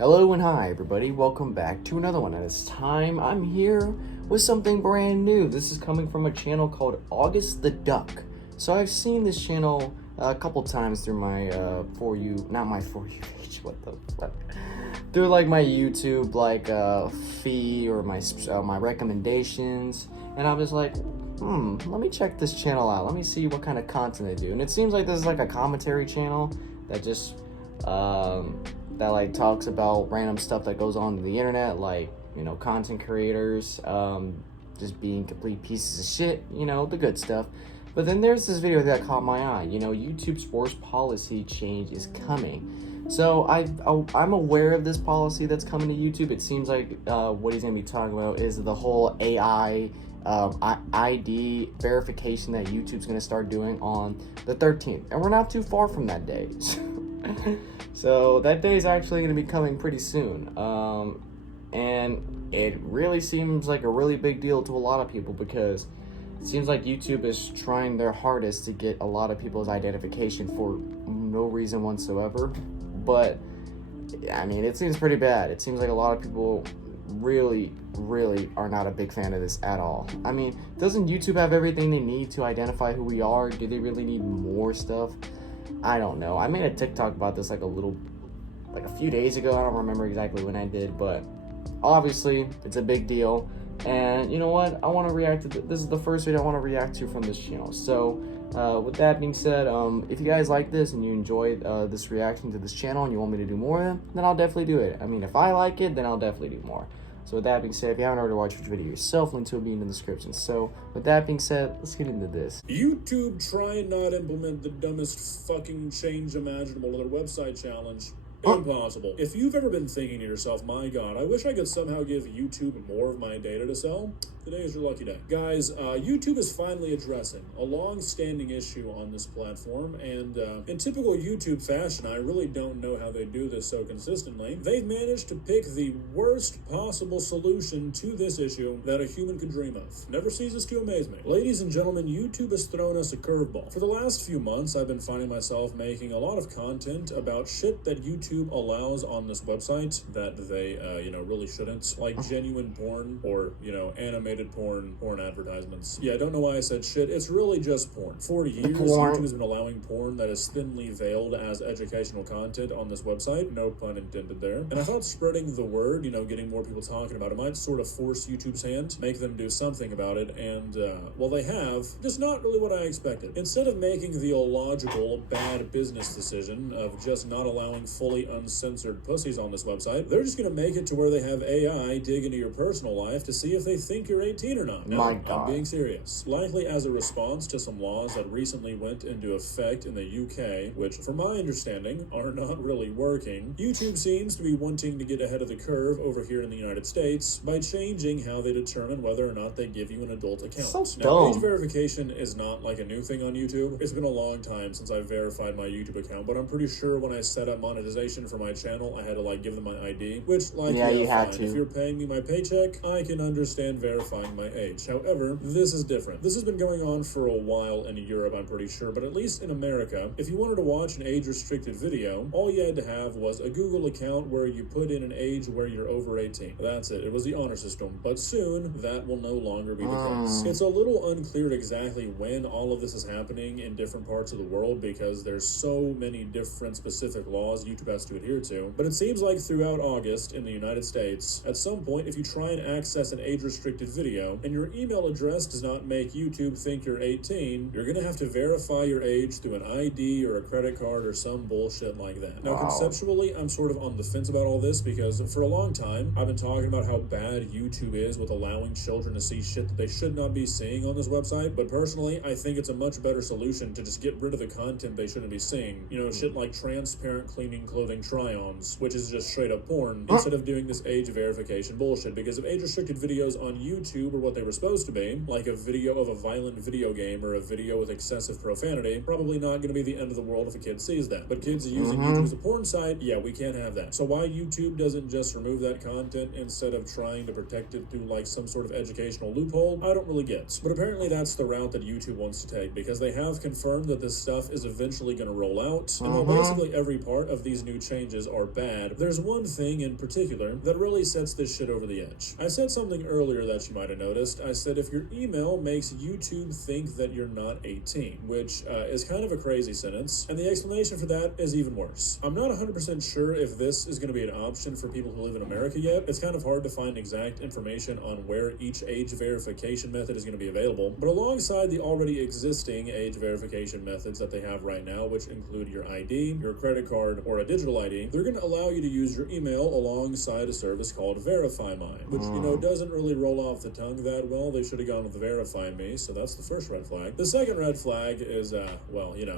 Hello and hi everybody, welcome back to another one. And this time I'm here with something brand new. This is coming from a channel called August the Duck. So I've seen this channel a couple times through my For You, not my For You page, what the fuck? Through like my YouTube feed or my recommendations. And I'm just like, let me check this channel out. Let me see what kind of content they do. And it seems like this is like a commentary channel that just that like talks about random stuff that goes on the internet, like, you know, content creators just being complete pieces of shit, you know, the good stuff. But then there's this video that caught my eye. You know, YouTube's worst policy change is coming. So I'm aware of this policy that's coming to YouTube. It seems like what he's gonna be talking about is the whole AI ID verification that YouTube's gonna start doing on the 13th, and we're not too far from that day. So that day is actually going to be coming pretty soon, and it really seems like a really big deal to a lot of people, because it seems like YouTube is trying their hardest to get a lot of people's identification for no reason whatsoever. But I mean, it seems pretty bad. It seems like a lot of people really are not a big fan of this at all. I mean, doesn't YouTube have everything they need to identify who we are? Do they really need more stuff? I don't know. I made a TikTok about this like a few days ago. I don't remember exactly when I did, but obviously it's a big deal. And you know what? I want to react to this is the first video I want to react to from this channel. So with that being said, if you guys like this and you enjoy this reaction to this channel and you want me to do more of them, then I'll definitely do it. I mean, if I like it, then I'll definitely do more. So with that being said, if you haven't already watched this video yourself, link to it being in the description. So with that being said, let's get into this. YouTube try not implement the dumbest fucking change imaginable to their website challenge. Impossible. If you've ever been thinking to yourself, my god, I wish I could somehow give YouTube more of my data to sell, today is your lucky day. Guys, YouTube is finally addressing a long-standing issue on this platform, and in typical YouTube fashion, I really don't know how they do this so consistently. They've managed to pick the worst possible solution to this issue that a human could dream of. Never ceases to amaze me. Ladies and gentlemen, YouTube has thrown us a curveball. For the last few months, I've been finding myself making a lot of content about shit that YouTube allows on this website that they, really shouldn't, like genuine porn or, animated porn advertisements. Yeah, I don't know why I said shit. It's really just porn. For years, YouTube has been allowing porn that is thinly veiled as educational content on this website. No pun intended there. And I thought spreading the word, getting more people talking about it might sort of force YouTube's hand, make them do something about it. And, well, they have, just not really what I expected. Instead of making the illogical, bad business decision of just not allowing fully uncensored pussies on this website, they're just gonna make it to where they have AI dig into your personal life to see if they think you're 18 or not. Now, My God. I'm being serious. Likely as a response to some laws that recently went into effect in the UK, which, from my understanding, are not really working, YouTube seems to be wanting to get ahead of the curve over here in the United States by changing how they determine whether or not they give you an adult account. So now, dumb. age verification is not like a new thing on YouTube. It's been a long time since I've verified my YouTube account, but I'm pretty sure when I set up monetization for my channel, I had to give them my ID, which you had to. If you're paying me my paycheck, I can understand verifying my age. However, this is different. This has been going on for a while in Europe, I'm pretty sure, but at least in America, if you wanted to watch an age-restricted video, all you had to have was a Google account where you put in an age where you're over 18. That's it. It was the honor system. But soon, that will no longer be the case. It's a little unclear exactly when all of this is happening in different parts of the world, because there's so many different specific laws YouTube has to adhere to, but it seems like throughout August in the United States, at some point, if you try and access an age-restricted video and your email address does not make YouTube think you're 18, you're gonna have to verify your age through an ID or a credit card or some bullshit like that. Now, conceptually, I'm sort of on the fence about all this, because for a long time, I've been talking about how bad YouTube is with allowing children to see shit that they should not be seeing on this website, but personally, I think it's a much better solution to just get rid of the content they shouldn't be seeing. Shit like transparent cleaning clothing try-ons, which is just straight up porn, instead of doing this age verification bullshit. Because if age-restricted videos on YouTube YouTube are what they were supposed to be, like a video of a violent video game or a video with excessive profanity, probably not going to be the end of the world if a kid sees that. But kids using YouTube as a porn site, yeah, we can't have that. So why YouTube doesn't just remove that content instead of trying to protect it through like some sort of educational loophole, I don't really get. But apparently that's the route that YouTube wants to take, because they have confirmed that this stuff is eventually going to roll out. And while basically every part of these new changes are bad, there's one thing in particular that really sets this shit over the edge. I said something earlier that you might have noticed. I said if your email makes YouTube think that you're not 18, which is kind of a crazy sentence, and the explanation for that is even worse. I'm not 100% sure if this is going to be an option for people who live in America yet. It's kind of hard to find exact information on where each age verification method is going to be available, but alongside the already existing age verification methods that they have right now, which include your ID, your credit card, or a digital ID, they're going to allow you to use your email alongside a service called Verify Mine, which, doesn't really roll off the tongue that well. They should have gone with Verify Me, so that's the first red flag. The second red flag is,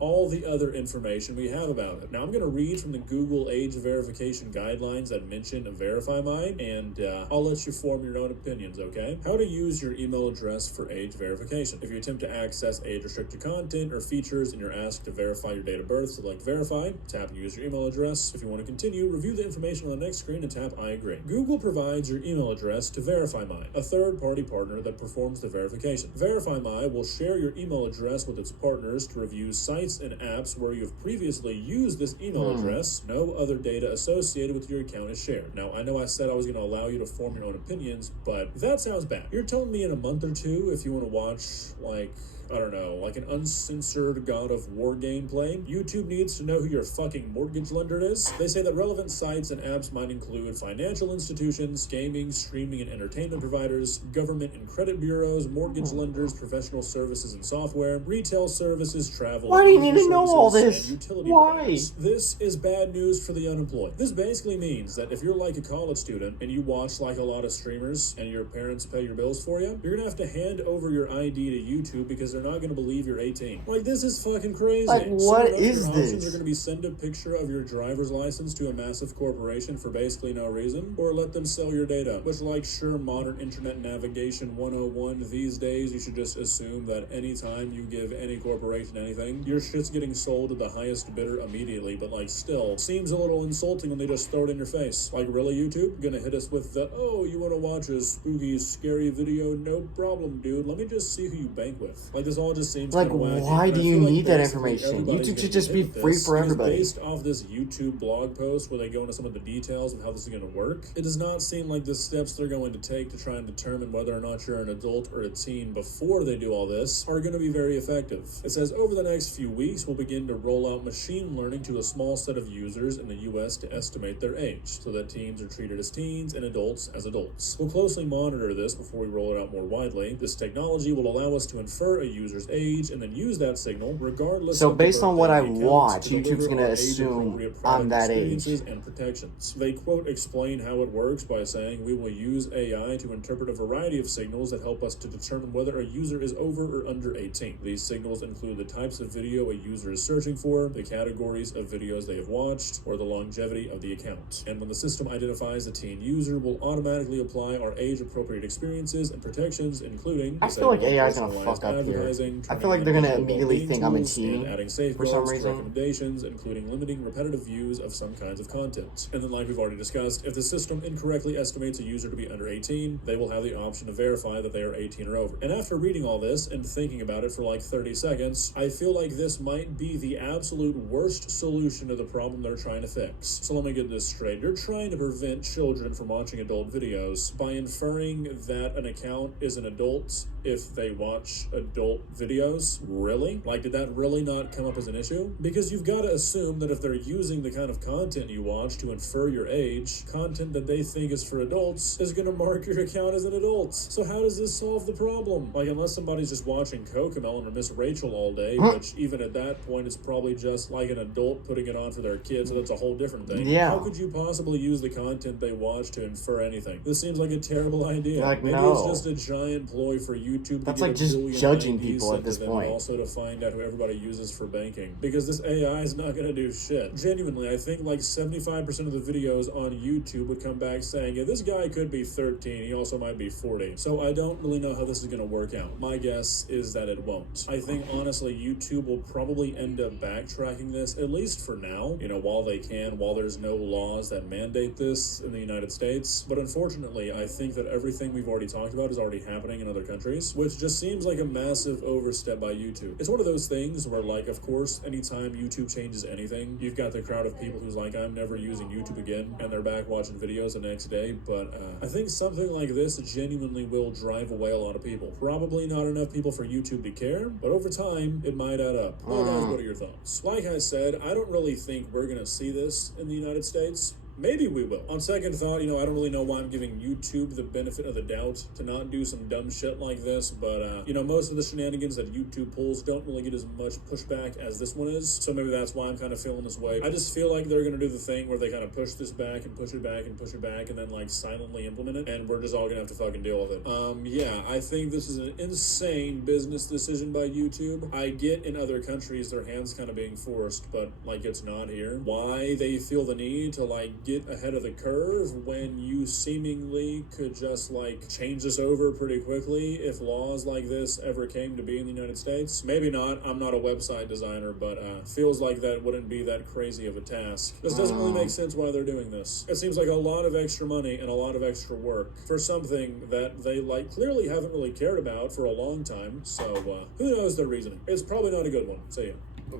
all the other information we have about it. Now, I'm going to read from the Google age verification guidelines that mention Verify Mine, and I'll let you form your own opinions, okay? How to use your email address for age verification. If you attempt to access age-restricted content or features and you're asked to verify your date of birth, select Verify, tap and use your email address. If you want to continue, review the information on the next screen and tap I agree. Google provides your email address to Verify My, a third-party partner that performs the verification. Verify My will share your email address with its partners to review sites and apps where you have previously used this email address. No other data associated with your account is shared. Now, I know I said I was going to allow you to form your own opinions, but that sounds bad. You're telling me in a month or two, if you want to watch, like an uncensored God of War gameplay, YouTube needs to know who your fucking mortgage lender is? They say that relevant sites and apps might include financial institutions, gaming, streaming, and entertainment providers, government and credit bureaus, mortgage lenders, professional services and software, retail services, travel. Why do you need to know all this? Why? Providers. This is bad news for the unemployed. This basically means that if you're like a college student and you watch like a lot of streamers and your parents pay your bills for you, you're gonna have to hand over your ID to YouTube because they're not going to believe you're 18. Like, this is fucking crazy. Like, what is your this? Options are going to be send a picture of your driver's license to a massive corporation for basically no reason, or let them sell your data. Which, like, sure, modern internet navigation 101 these days, you should just assume that anytime you give any corporation anything, your shit's getting sold to the highest bidder immediately, but, like, still, seems a little insulting when they just throw it in your face. Like, really, YouTube? Gonna hit us with the, oh, you want to watch a spooky, scary video? No problem, dude. Let me just see who you bank with. Like, this all just seems like, kind of wacky. why do you need that information? YouTube should just be free for everybody. Based off this YouTube blog post where they go into some of the details of how this is going to work, it does not seem like the steps they're going to take to try and determine whether or not you're an adult or a teen before they do all this are going to be very effective. It says, over the next few weeks, we'll begin to roll out machine learning to a small set of users in the US to estimate their age, so that teens are treated as teens and adults as adults. We'll closely monitor this before we roll it out more widely. This technology will allow us to infer a user's age and then use that signal regardless so of based on what I watch, to YouTube's going to assume I'm that age. And protections. They, quote, explain how it works by saying, we will use AI to interpret a variety of signals that help us to determine whether a user is over or under 18. These signals include the types of video a user is searching for, the categories of videos they have watched, or the longevity of the account. And when the system identifies a teen user, will automatically apply our age-appropriate experiences and protections, including... I feel like AI is going to fuck up here. I feel like they're going to immediately think I'm a teen adding for some reason. Recommendations, including limiting repetitive views of some kinds of content. And then, like we've already discussed, if the system incorrectly estimates a user to be under 18, they will have the option to verify that they are 18 or over. And after reading all this and thinking about it for like 30 seconds, I feel like this might be the absolute worst solution to the problem they're trying to fix. So let me get this straight. You're trying to prevent children from watching adult videos by inferring that an account is an adult if they watch adult videos? Really? Like, did that really not come up as an issue? Because you've got to assume that if they're using the kind of content you watch to infer your age, content that they think is for adults is going to mark your account as an adult. So how does this solve the problem? Like, unless somebody's just watching Cocomelon or Miss Rachel all day, which even at that point is probably just like an adult putting it on for their kids, so that's a whole different thing. Yeah. How could you possibly use the content they watch to infer anything? This seems like a terrible idea. Like, Maybe no. it's just a giant ploy for you YouTube to That's get like a just billion judging IDs people sent at this to them, point. and also to find out who everybody uses for banking. Because this AI is not going to do shit. Genuinely, I think like 75% of the videos on YouTube would come back saying, yeah, this guy could be 13, he also might be 40. So I don't really know how this is going to work out. My guess is that it won't. I think honestly YouTube will probably end up backtracking this, at least for now, you know, while they can, while there's no laws that mandate this in the United States. But unfortunately, I think that everything we've already talked about is already happening in other countries, which just seems like a massive overstep by YouTube. It's one of those things where, like, of course, anytime YouTube changes anything, you've got the crowd of people who's like, I'm never using YouTube again, and they're back watching videos the next day. But I think something like this genuinely will drive away a lot of people. Probably not enough people for YouTube to care, but over time, it might add up. Well, guys, what are your thoughts? Like I said, I don't really think we're gonna see this in the United States. Maybe we will. On second thought, you know, I don't really know why I'm giving YouTube the benefit of the doubt to not do some dumb shit like this, but, you know, most of the shenanigans that YouTube pulls don't really get as much pushback as this one is, so maybe that's why I'm kind of feeling this way. I just feel like they're gonna do the thing where they kind of push this back and push it back and push it back and then, like, silently implement it, and we're just all gonna have to fucking deal with it. Yeah, I think this is an insane business decision by YouTube. I get in other countries their hands kind of being forced, but, like, it's not here. Why they feel the need to, like, get ahead of the curve when you seemingly could just like change this over pretty quickly if laws like this ever came to be in the United States. Maybe not. I'm not a website designer, but feels like that wouldn't be that crazy of a task. This doesn't really make sense why they're doing this. It seems like a lot of extra money and a lot of extra work for something that they like clearly haven't really cared about for a long time. So who knows their reasoning? It's probably not a good one. See ya.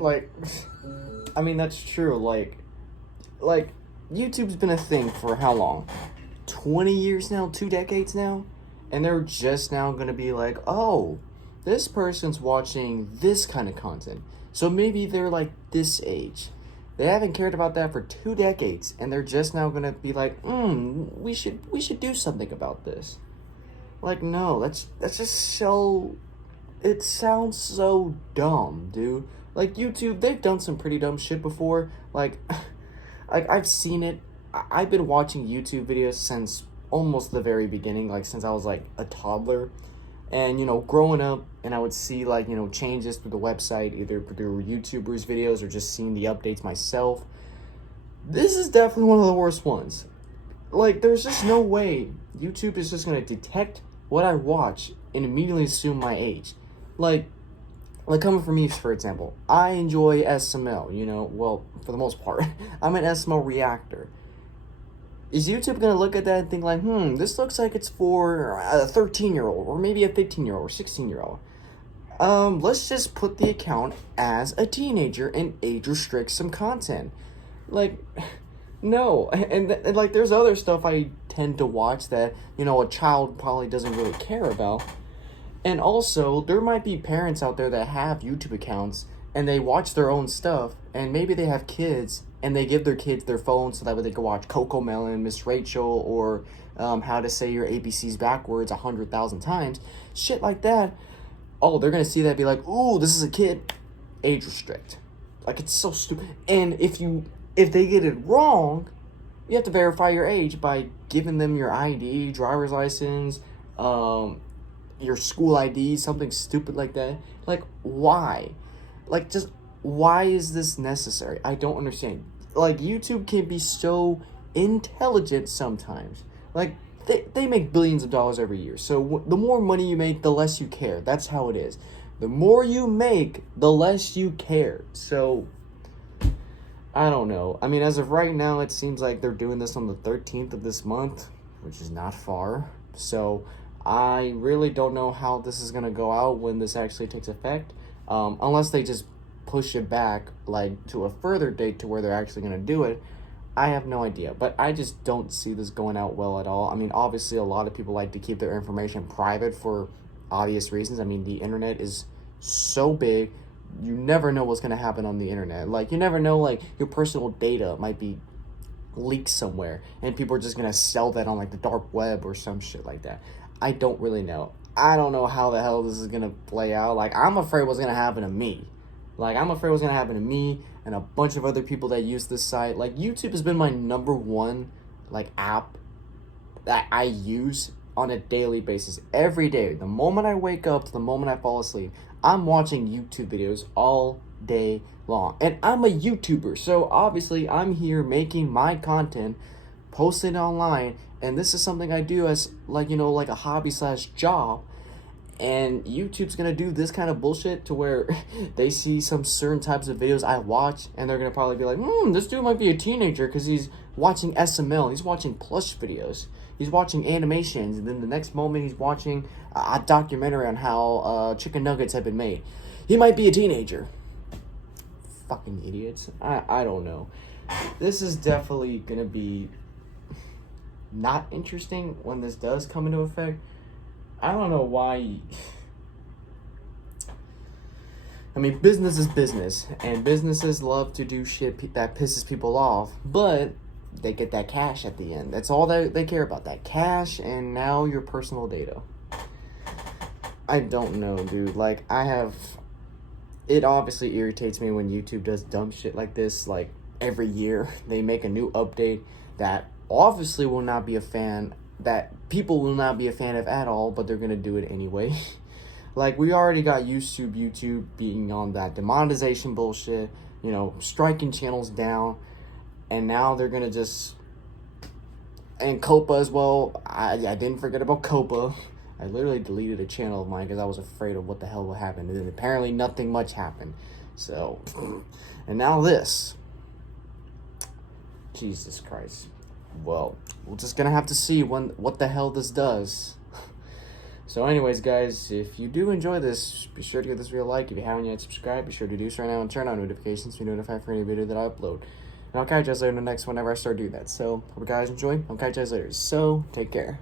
Like, I mean, that's true. Like YouTube's been a thing for how long? 20 years now? 2 decades now? And they're just now gonna be like, oh, this person's watching this kind of content. So maybe they're like this age. They haven't cared about that for 2 decades, and they're just now gonna be like, we should do something about this. Like, no, that's just so, it sounds so dumb, dude. Like, YouTube, they've done some pretty dumb shit before. Like, I've seen it. I've been watching YouTube videos since almost the very beginning, like since I was like a toddler. And, you know, growing up, and I would see like, you know, changes through the website, either through YouTubers' videos or just seeing the updates myself. This is definitely one of the worst ones. Like, there's just no way YouTube is just going to detect what I watch and immediately assume my age. Like coming from me, for example, I enjoy SML, you know, well, for the most part. I'm an SML reactor. Is YouTube going to look at that and think like, this looks like it's for a 13-year-old, or maybe a 15-year-old, or 16-year-old. Let's just put the account as a teenager and age restrict some content. Like, no. And like, there's other stuff I tend to watch that, you know, a child probably doesn't really care about. And also, there might be parents out there that have YouTube accounts and they watch their own stuff, and maybe they have kids and they give their kids their phones so that way they can watch Coco Melon, Miss Rachel, or how to say your ABCs backwards 100,000 times. Shit like that. Oh, they're going to see that and be like, ooh, this is a kid. Age restrict. Like, it's so stupid. And if they get it wrong, you have to verify your age by giving them your ID, driver's license, your school ID, something stupid like that. Like, why? Like, just, why is this necessary? I don't understand. Like, YouTube can be so intelligent sometimes. Like, they make billions of dollars every year. So the more money you make, the less you care. That's how it is. The more you make, the less you care. So, I don't know. I mean, as of right now, it seems like they're doing this on the 13th of this month, which is not far. So, I really don't know how this is going to go out when this actually takes effect. Unless they just push it back, like, to a further date to where they're actually going to do it. I have no idea. But I just don't see this going out well at all. I mean, obviously, a lot of people like to keep their information private for obvious reasons. I mean, the internet is so big. You never know what's going to happen on the internet. Like, you never know, like, your personal data might be leaked somewhere. And people are just going to sell that on, like, the dark web or some shit like that. I don't really know. I don't know how the hell this is going to play out. Like, I'm afraid what's going to happen to me. Like, I'm afraid what's going to happen to me and a bunch of other people that use this site. Like, YouTube has been my number one, like, app that I use on a daily basis. Every day, the moment I wake up to the moment I fall asleep, I'm watching YouTube videos all day long. And I'm a YouTuber, so obviously I'm here making my content, posting it online, and this is something I do as like a hobby slash job. And YouTube's gonna do this kind of bullshit to where they see some certain types of videos I watch, and they're gonna probably be like, this dude might be a teenager because he's watching SML, he's watching plush videos, he's watching animations, and then the next moment he's watching a documentary on how chicken nuggets have been made. He might be a teenager. Fucking idiots. I don't know. This is definitely gonna be not interesting when this does come into effect. I don't know why. I mean, business is business, and businesses love to do shit that pisses people off, but they get that cash at the end. That's all they care about, that cash, and now your personal data. I don't know, dude. Like, it obviously irritates me when YouTube does dumb shit like this. Like, every year, they make a new update that obviously will not be a fan, that people will not be a fan of at all, but they're gonna do it anyway. Like, we already got used to YouTube being on that demonetization bullshit, striking channels down, and now they're gonna just, and Copa as well. I didn't forget about Copa. I literally deleted a channel of mine because I was afraid of what the hell would happen, and then apparently nothing much happened. So, and now this. Jesus Christ. Well, we're just gonna have to see what the hell this does. So anyways, guys, if you do enjoy this, be sure to give this video a like. If you haven't yet subscribed, be sure to do so right now and turn on notifications to be notified for any video that I upload. And I'll catch you guys later in the next whenever I start doing that. So, hope you guys enjoy. I'll catch you guys later. So, take care.